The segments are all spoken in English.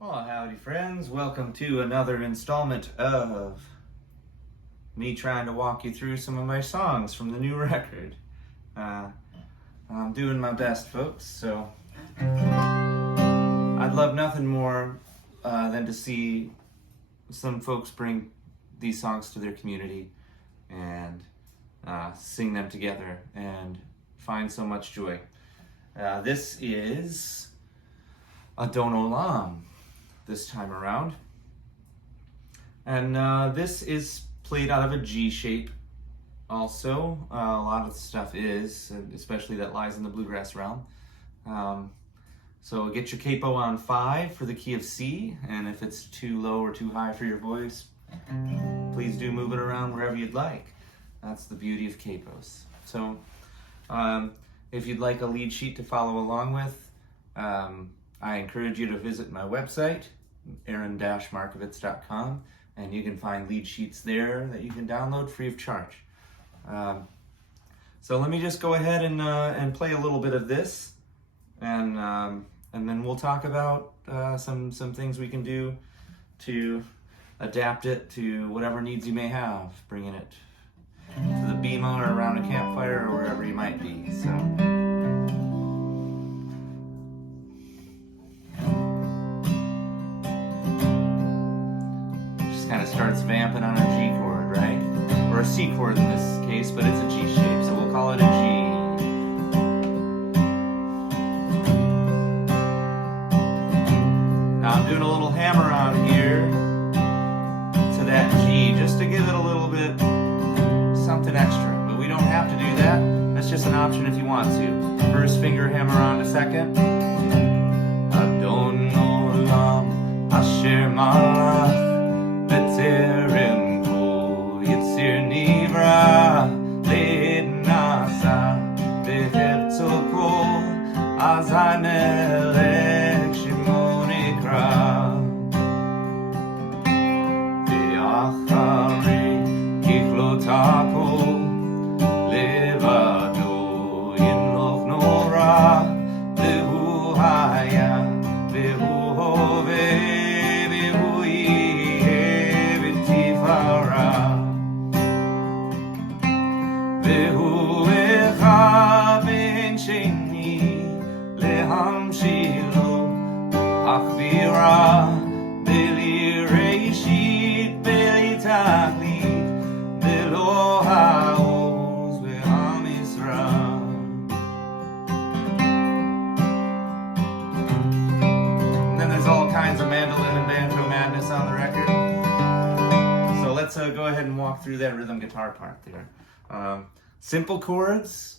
Well, howdy friends. Welcome to another installment of me trying to walk you through some of my songs from the new record. I'm doing my best, folks, so I'd love nothing more than to see some folks bring these songs to their community and sing them together and find so much joy. This is Adon Olam this time around. And this is played out of a G shape also. A lot of the stuff is, especially that lies in the bluegrass realm. So get your capo on 5 for the key of C, and if it's too low or too high for your voice, please do move it around wherever you'd like. That's the beauty of capos. So if you'd like a lead sheet to follow along with, I encourage you to visit my website, Markovitz.com, and you can find lead sheets there that you can download free of charge. So let me just go ahead and play a little bit of this, and then we'll talk about some things we can do to adapt it to whatever needs you may have, bringing it to the bema or around a campfire or wherever you might be. So. Kind of starts vamping on a G chord, right? Or a C chord in this case, but it's a G shape, so we'll call it a G. Now I'm doing a little hammer on here to that G, just to give it a little bit something extra, but we don't have to do that. That's just an option if you want to. First finger hammer on to second. Adon Olam, asher malach B'terem yitzir nivra le'nasa v'hevtzo kol azay melech shemo nikra v'acharei kichlot hakol levado yimloch nora v'hu haya v'hu hoveh Go ahead and walk through that rhythm guitar part there. Simple chords,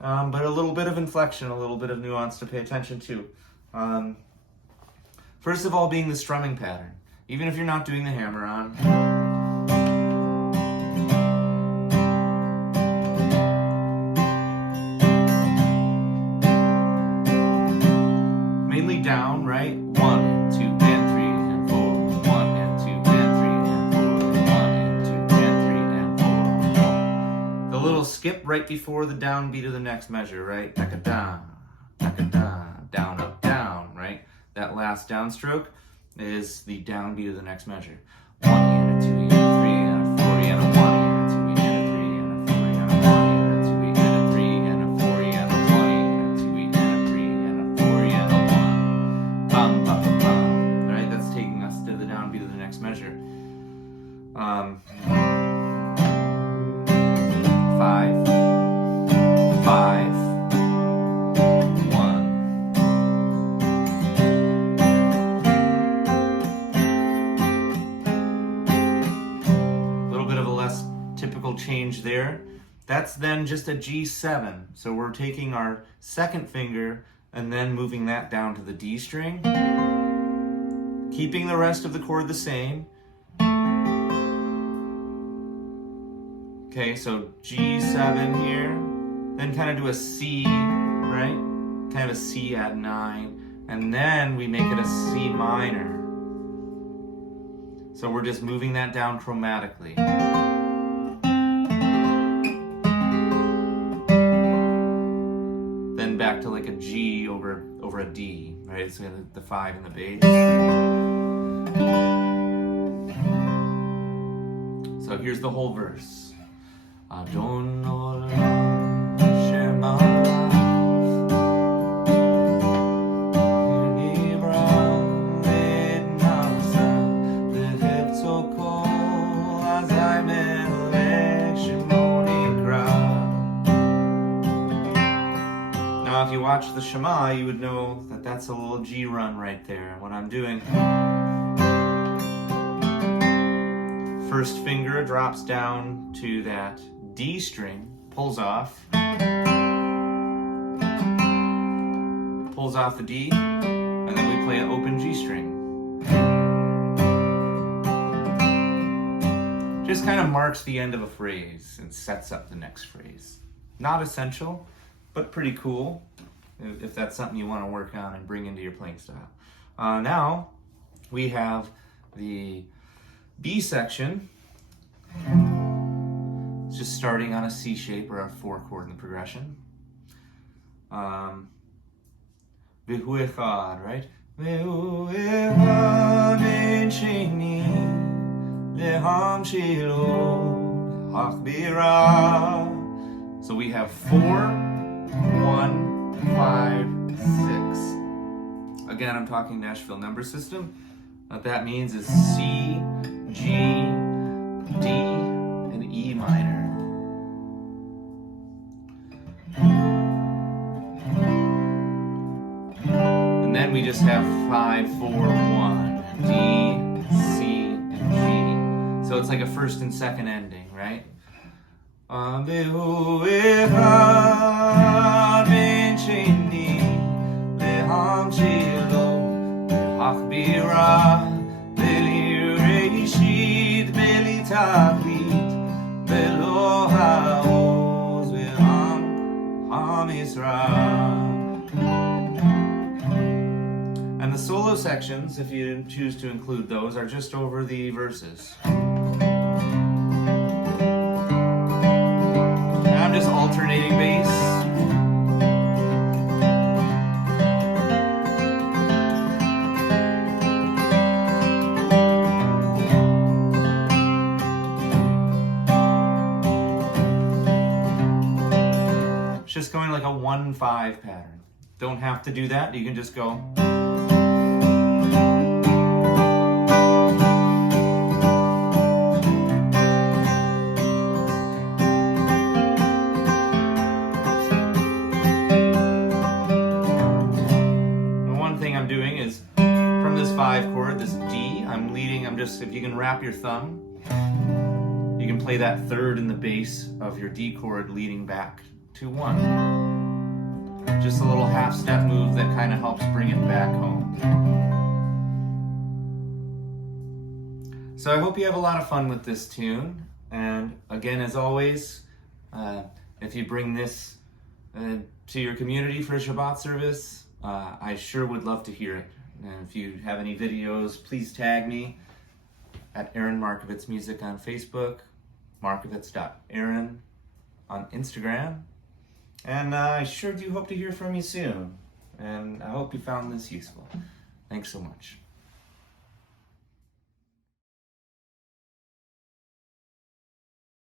but a little bit of inflection, a little bit of nuance to pay attention to. First of all, being the strumming pattern. Even if you're not doing the hammer on, mainly down, right? 1, 2, and 3, and 4. 1 and 2, and 3, and 4. 1 and 2, and 3, and 4. The little skip right before the downbeat of the next measure, right? Taka-da, down, up, down, right? That last downstroke is the downbeat of the next measure. 1 and a 2 and a 3 and a 4 and a 1 and a 2 and a 3 and a 4 and a 1 and a 2 and a 3 and a 4 and a 1 and a 2 and a 3 and a 4 and a 1. Bum, bum, bum. Right? That's taking us to the downbeat of the next measure. 5, 5. Change there. That's then just a G7. So we're taking our second finger and then moving that down to the D string, keeping the rest of the chord the same. Okay, so G7 here, then kind of do a C, right? Kind of a C add 9, and then we make it a C minor. So we're just moving that down chromatically. Then back to like a G over a D, right? So we have the 5 in the bass. So here's the whole verse. Adon Olam Shema. Now, if you watch the Shema, you would know that that's a little G run right there. And what I'm doing, first finger drops down to that D string, pulls off the D, and then we play an open G string. Just kind of marks the end of a phrase and sets up the next phrase. Not essential, but pretty cool if that's something you want to work on and bring into your playing style. Now we have the B section. It's just starting on a C shape or a 4-chord in the progression. Vehu echad, right? Vehu echad ben sheni leham shelo hachbira. So we have 4, 1, 5, 6. Again, I'm talking Nashville number system. What that means is C, G, D, and E minor. And then we just have 5, 4, 1, D, C, and G. So it's like a first and second ending, right? And the solo sections, if you choose to include those, are just over the verses. And I'm just alternating bass. Just going like a 1-5 pattern. Don't have to do that. You can just go. The one thing I'm doing is from this 5 chord, this D, I'm leading, if you can wrap your thumb, you can play that third in the bass of your D chord leading back to 1. Just a little half-step move that kind of helps bring it back home. So I hope you have a lot of fun with this tune. And again, as always, if you bring this to your community for a Shabbat service, I sure would love to hear it. And if you have any videos, please tag me at Aaron Markovitz Music on Facebook, markovitz.aaron on Instagram. And I sure do hope to hear from you soon. And I hope you found this useful. Thanks so much.